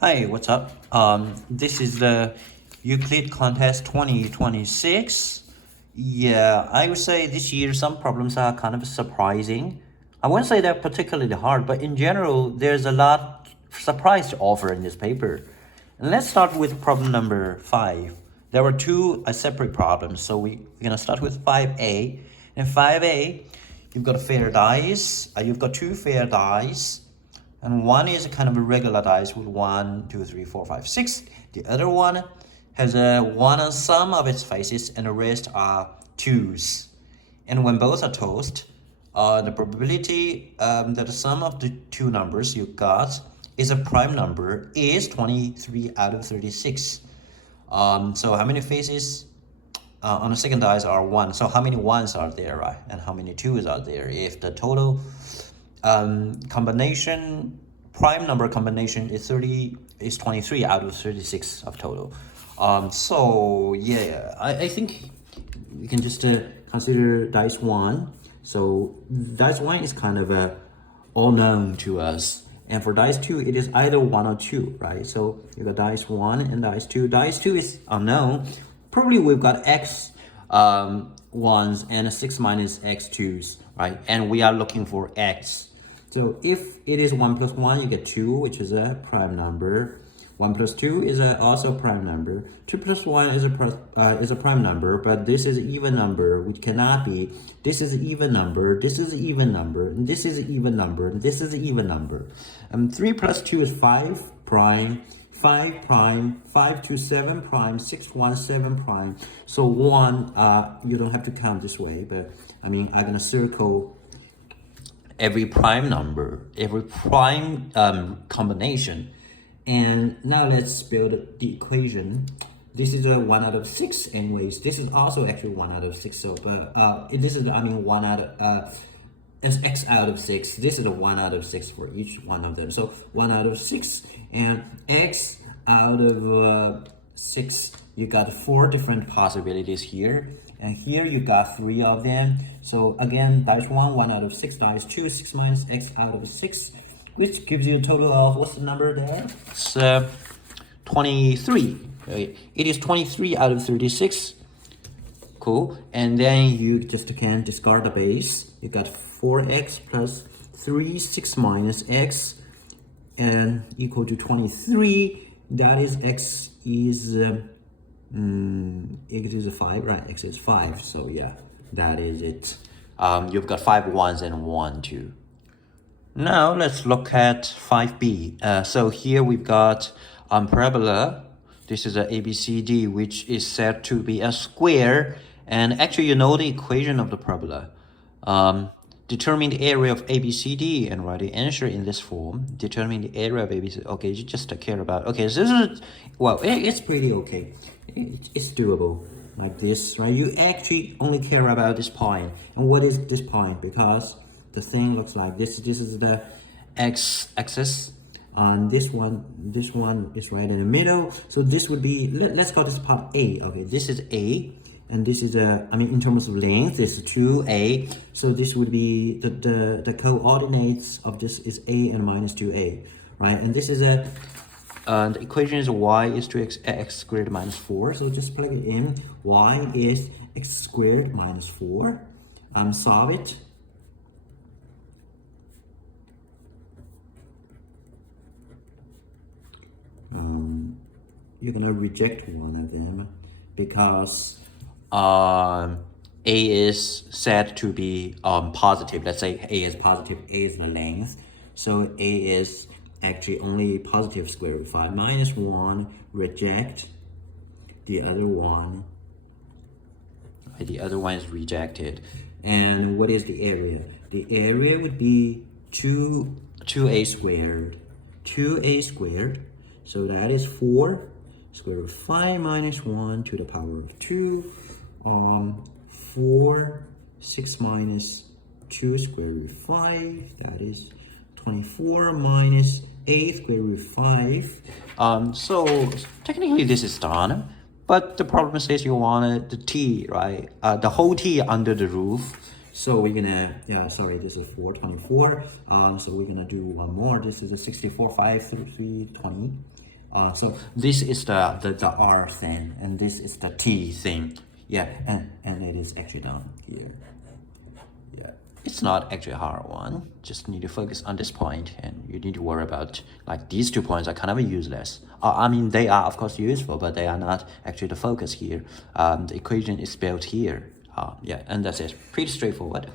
Hi, what's up? This is the Euclid contest 2026. Yeah, I would say this year some problems are kind of surprising. I wouldn't say they're particularly hard, but in general, there's a lot surprise to offer in this paper. And let's start with problem number 5. There were two separate problems, so we're gonna start with 5A. In 5A, you've got a fair dice. You've got two fair dice. And one is kind of a regular dice with 1, 2, 3, 4, 5, 6. The other one has a 1 on some of its faces and the rest are 2s. And when both are tossed, the probability that the sum of the two numbers you got is a prime number is 23 out of 36. So how many faces on the second dice are 1? So how many 1s are there, right? And how many 2s are there? If the total combination prime number combination is 23 out of 36 of total. So yeah, I think we can just consider dice 1. So dice 1 is kind of all known to us, and for dice 2 it is either 1 or 2, right? So you got dice 1 and dice 2. Dice 2 is unknown. Probably we've got x 1s and 6 minus x 2s, right? And we are looking for x. So if it is 1 plus 1, you get 2, which is a prime number. 1 plus 2 is also a prime number. 2 plus 1 is a prime number, but this is an even number, which cannot be. This is an even number, this is an even number, and this is an even number, and this is an even number. 3 plus 2 is 5 prime. 5 prime, 5 to 7 prime, 6 1 7 prime. So 1, you don't have to count this way, but I mean I'm gonna circle every prime number, every prime combination. And now let's build the equation. This is a 1 out of 6 anyways. This is also actually 1 out of 6. So, but this is, I mean, 1 out of, it's x out of 6. This is a 1 out of 6 for each one of them. So 1 out of 6 and x out of 6. You got 4 different possibilities here. And here you got 3 of them. So again, dice 1, 1 out of 6, dice 2, 6 minus x out of 6, which gives you a total of, what's the number there? It's 23. Okay. It is 23 out of 36. Cool. And then you just can discard the base. You got 4x plus 3, 6 minus x, and equal to 23. That is x is... it is a 5, right? X is 5, so yeah, that is it. You've got 5 1s and 1 2. Now let's look at 5b. So here we've got parabola. This is a ABCD, which is said to be a square, and actually you know the equation of the parabola. Determine the area of ABCD and write the answer in this form. Determine the area of ABCD. Okay, you just care about. Okay, so this is, well, it's pretty okay. It's doable like this, right? You actually only care about this point. And what is this point? Because the thing looks like this. This is the x-axis. And this one is right in the middle. So this would be, let's call this part A. Okay, this is A. And this is I mean, in terms of length, this is 2a. So this would be the coordinates of this is a and minus 2a, right? And this is the equation is y is 2x squared minus 4. So just plug it in. Y is x squared minus 4. Solve it. You're gonna reject one of them because A is said to be positive. Let's say A is positive, A is the length. So A is actually only positive square root 5 minus 1, reject the other one. The other one is rejected. And what is the area? The area would be 2a squared. 2a squared. So that is 4 square root of 5 minus 1 to the power of 2. 4, 6 minus 2 square root 5, that is 24 minus 8 square root 5. So technically this is done, but the problem says you want the t, right? The whole t under the roof. So we're gonna, this is 424. So we're gonna do one more. This is a 64, 5, 3, 20. So this is the R thing, and this is the T thing. Yeah, and it is actually down here. Yeah, it's not actually a hard one. Just need to focus on this point, and you need to worry about like these 2 points are kind of useless. I mean, they are of course useful, but they are not actually the focus here. The equation is built here. Yeah, and that's it. Pretty straightforward.